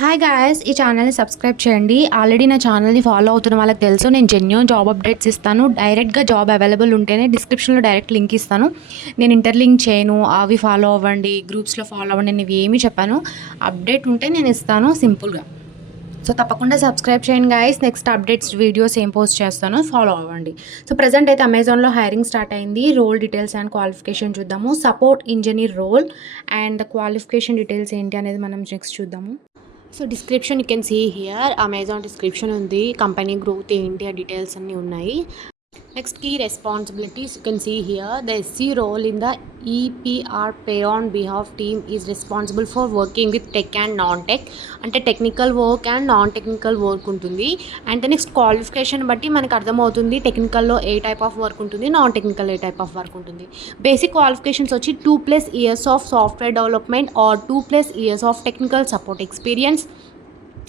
Hi guys, ఈ ఛానల్ని subscribe చేయండి. ఆల్రెడీ నా ఛానల్ని ఫాలో అవుతున్న వాళ్ళకి తెలుసు, నేను జెన్యూన్ జాబ్ అప్డేట్స్ ఇస్తాను. డైరెక్ట్గా జాబ్ అవైలబుల్ ఉంటేనే డిస్క్రిప్షన్లో డైరెక్ట్ లింక్ ఇస్తాను. నేను ఇంటర్లింక్ చేయను. అవి ఫాలో అవ్వండి, గ్రూప్స్లో ఫాలో అవ్వండి, నేను ఏమీ చెప్పాను. అప్డేట్ ఉంటే నేను ఇస్తాను సింపుల్గా. సో తప్పకుండా సబ్స్క్రైబ్ చేయండి గాయస్. నెక్స్ట్ అప్డేట్స్ వీడియోస్ ఏం పోస్ట్ చేస్తానో ఫాలో అవ్వండి. సో ప్రజెంట్ అయితే అమెజాన్లో హైరింగ్ స్టార్ట్ అయింది. రోల్ డీటెయిల్స్ అండ్ క్వాలిఫికేషన్ చూద్దాము. Support engineer role and qualification details ఏంటి అనేది మనం నెక్స్ట్ చూద్దాము. So description you can see here, Amazon description ఉంది, కంపెనీ గ్రోత్ ఏంటి ఆ డీటెయిల్స్ అన్నీ ఉన్నాయి. Next key responsibilities you can see here. The SC role in the EPR pay on behalf team is responsible for working with tech and non tech, అంటే technical work and non technical work ఉంటుంది. And next qualification బట్టి మనకు అర్థమవుతుంది టెక్నికల్లో ఏ type of work ఉంటుంది, non technical ఏ type of work ఉంటుంది. బేసిక్ క్వాలిఫికేషన్స్ వచ్చి 2+ years of software development or 2+ years of technical support experience,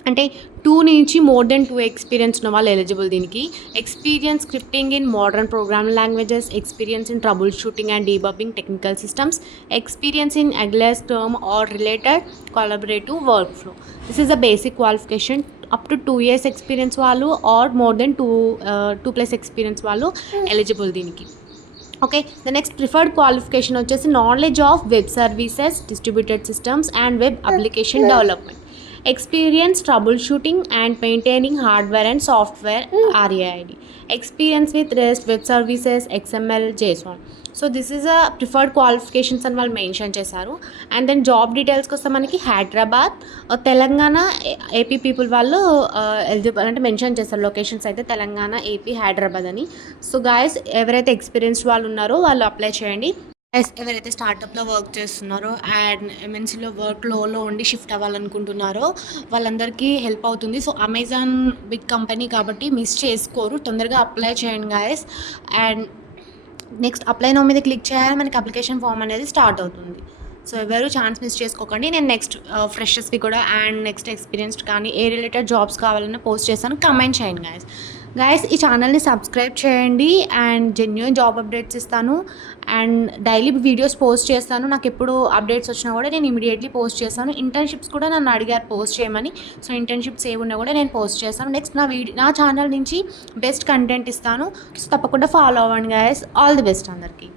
అంటే 2 నుంచి మోర్ దెన్ 2 ఎక్స్పీరియన్స్ ఉన్న వాళ్ళు ఎలిజిబుల్ దీనికి. Experience scripting in modern programming languages, experience in troubleshooting and debugging technical systems, experience in agile's term or related collaborative workflow. This is the basic qualification. Up to 2 years experience వాళ్ళు or more than 2+ experience వాళ్ళు eligible దీనికి. Okay, the next preferred qualification వచ్చేసి knowledge of web services, distributed systems and web application development, experience troubleshooting and maintaining hardware and software RAID, experience with REST web services, XML, JSON. So this is a preferred qualifications అని వాళ్ళు mention చేశారు. And then job డీటెయిల్స్కి వస్తే మనకి Hyderabad, Telangana, AP people వాళ్ళు eligible అంటే mention చేస్తారు. Locations అయితే Telangana, AP, Hyderabad అని. సో గాయస్, ఎవరైతే ఎక్స్పీరియన్స్డ్ వాళ్ళు ఉన్నారో వాళ్ళు అప్లై చేయండి. ఎవరైతే స్టార్టప్లో వర్క్ చేస్తున్నారో అండ్ ఎంఎన్సీలో వర్క్లో ఉండి షిఫ్ట్ అవ్వాలనుకుంటున్నారో వాళ్ళందరికీ హెల్ప్ అవుతుంది. సో అమెజాన్ బిగ్ కంపెనీ కాబట్టి మిస్ చేసుకోరు, తొందరగా అప్లై చేయండి guys. And next apply now మీద క్లిక్ చేయాలి, మనకి అప్లికేషన్ ఫామ్ అనేది స్టార్ట్ అవుతుంది. సో ఎవరు ఛాన్స్ మిస్ చేసుకోకండి. నేను నెక్స్ట్ ఫ్రెషర్స్వి కూడా అండ్ నెక్స్ట్ ఎక్స్పీరియన్స్డ్ కానీ ఏ రిలేటెడ్ జాబ్స్ కావాలన్నా పోస్ట్ చేస్తాను, కమెంట్ చేయండి గాయస్. ఈ ఛానల్ని సబ్స్క్రైబ్ చేయండి అండ్ జెన్యూన్ జాబ్ అప్డేట్స్ ఇస్తాను అండ్ డైలీ వీడియోస్ పోస్ట్ చేస్తాను. నాకు ఎప్పుడు అప్డేట్స్ వచ్చినా కూడా నేను ఇమీడియట్లీ పోస్ట్ చేస్తాను. ఇంటర్న్షిప్స్ కూడా నన్ను అడిగారు పోస్ట్ చేయమని, సో ఇంటర్న్షిప్స్ ఏమున్నా కూడా నేను పోస్ట్ చేస్తాను. నెక్స్ట్ నా ఛానల్ నుంచి బెస్ట్ కంటెంట్ ఇస్తాను. సో తప్పకుండా ఫాలో అవ్వండి గాయస్. ఆల్ ది బెస్ట్ అందరికీ.